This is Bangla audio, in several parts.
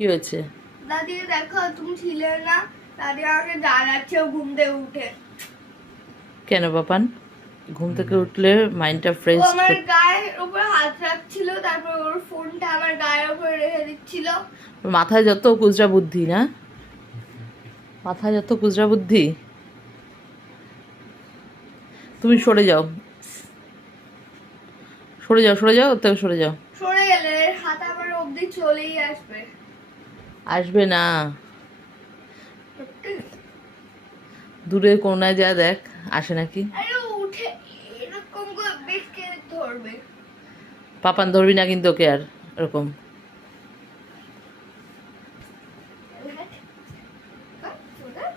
কি হয়েছে? দাদি দেখো তুমি ছিলে না, দাদি আমাকে জ্বালাচ্ছে ঘুম থেকে উঠে। কেন বাপান? ঘুম থেকে উঠলে মাইন্ডটা ও ফ্রেশ। আমার গায়ের উপরে হাত রাখছিল, তারপর ওর ফোনটা আমার গায়ের উপরে রেখে দিচ্ছিল। মাথায় যত কুজরা বুদ্ধি না, মাথায় যত কুজরা বুদ্ধি। তুমি সরে যাও, সরে যাও, সরে যাও, ওর থেকে সরে যাও। সরে গেলে এর হাত আমার অবধি চলেই আসবে। আসবে না, সত্যি? দূরে কোনায় যা দেখ আসে নাকি। আরে উঠে এরকম করে বেঁকে ধরবে। পাপান ধরবি না কিন্তু ওকে আর এরকম।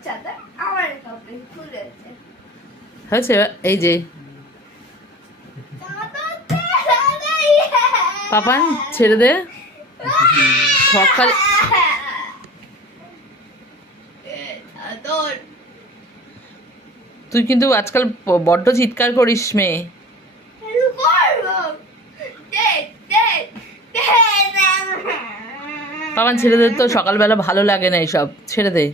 চাদর আমার কাপড়ে খুলেছে। হয়েছে, এই যে পাপান ছেড়ে দে। সকালে তুই কিন্তু আজকাল বড্ড চিৎকার করিস মেয়ে। পাপান ছেড়ে দে তো, সকালবেলা ভালো লাগে না এইসব, ছেড়ে দে।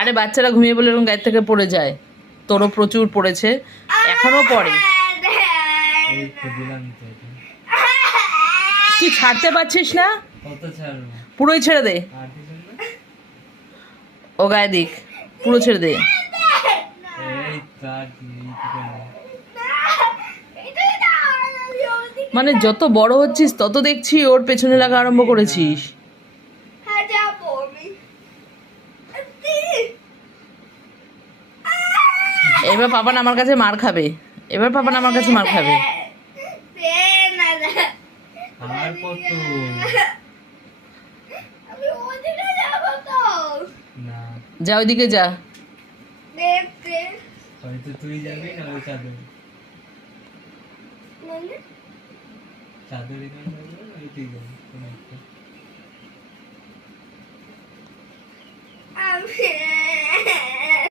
আরে বাচ্চারা ঘুমিয়ে বলে এরকম গায়ের থেকে পড়ে যায়, তোরও প্রচুর পড়েছে, এখনো পড়ে। তুই ছাড়তে পারছিস না, পুরোই ছেড়ে দে। ও গায়ে দিক, পুরো ছেড়ে দে। মানে যত বড় হচ্ছিস তত দেখছি ওর পেছনে লাগা আরম্ভ করেছিস। এবার পাপান আমার কাছে মার খাবে, এবার পাপান আমার কাছে মার খাবে। যা ওইদিকে যা। তুই যাবি না ওই চাদর চাদর এখানে থাকবে না, তুই যাবি কোনো একটা।